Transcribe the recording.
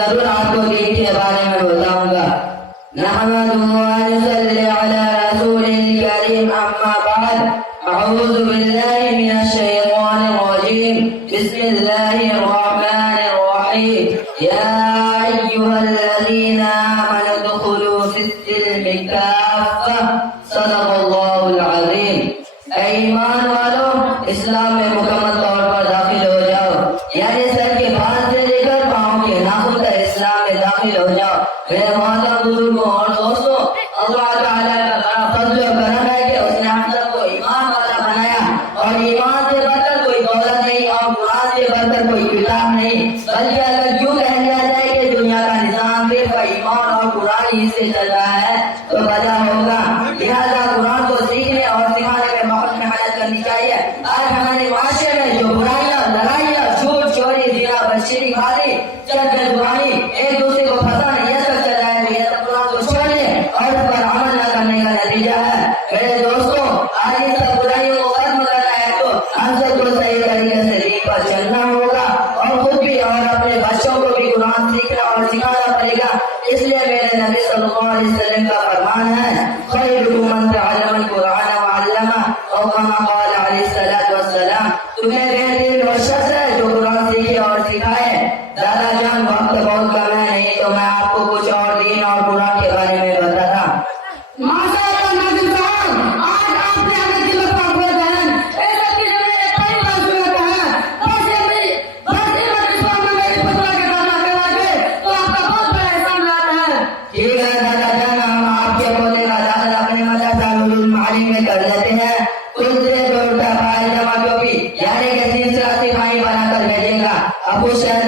जरूर आपको दीन के बारे में बताऊंगा। नहमदुहु व नसल्ली अला रसूलिल करीम, अम्मा बाद, अऊज़ु बिल्लाहि मिनश शैतानिर रजीम, बिस्मिल्लाहिर रहमानिर रहीम, या अय्युहल्लज़ीना आमनु दुखुलू फिस्सिल्मि काफ़्फ़ा, सदक़ल्लाहुल अज़ीम। ऐ ईमान वालों, इस्लाम में मुकम्मल तौर पर दाखिल हो जाओ, यानी सर के बाल से लेकर पाँव के नाखून तक इस्लाम में दाखिल हो जाओ। मेरे मोहतरम बुजुर्गों और दोस्तों, अल्लाह ताला का बड़ा फज़्ल और करम है कि उसने हम सबको ईमान वाला बनाया, और ईमान से बढ़कर कोई दौलत नहीं और कुरान से बढ़कर कोई किताब नहीं, बल्कि अगर यूं कह लिया जाए कि दुनिया का निजाम सिर्फ ईमान और कुरान ही से चल रहा है तो वजह होगा। लिहाजा कुरान को सीखने और सिखाने में बहुत मेहनत करनी चाहिए। आज हमारे माशरे में जो बुराइयां, लड़ाइयां, झूठ, चोरी, ज़िना, बदमाशी, खाली चरगजुबानी, एक दूसरे को फंसाना, यह सब चल रहा है, यह सब कुरान को छोड़िए और इस पर अमल न करने का नतीजा है। मेरे दोस्तों, आज इन सब बुराइयों को खत्म करना है तो हम सबको सही तरीके से दीन पर चलना होगा और खुद भी और अपने बच्चों को भी कुरान सीखना और सिखाना पड़ेगा। इसलिए मेरे नबी सल्लल्लाहु अलैहि वसल्लम का फरमान है, खैरुकुम मन तअल्लमल कुरान व अल्लमा, और कमा क़ाल अलैहिस्सलातु वस्सलाम, तुम्हें बेहतरीन वो शख्स है जो कुरान सीखे और सिखाए। दादा जान, वक्त बहुत कम है, नहीं तो मैं आपको कुछ और दीन और कुरान के बारे में बताता। माशाअल्लाह नाज़िम साहब, आज आपने हमें दिल का बोल बयान ऐसा कि मैंने पहली बार सुना है। बस ये इस्लाम में मेरी फतवा के दाना करवाए तो आपका बहुत बड़ा एहसान रहता है। ठीक है दादा जान, हम आपके पोते का दाखिला अपने मदरसा उलूम मालिम में कर लेते हैं। कुछ देर में उल्टा भाई जमा टोपी यानी कि सिलसिला सिपाही बनाकर भेजेगा। अबू शहर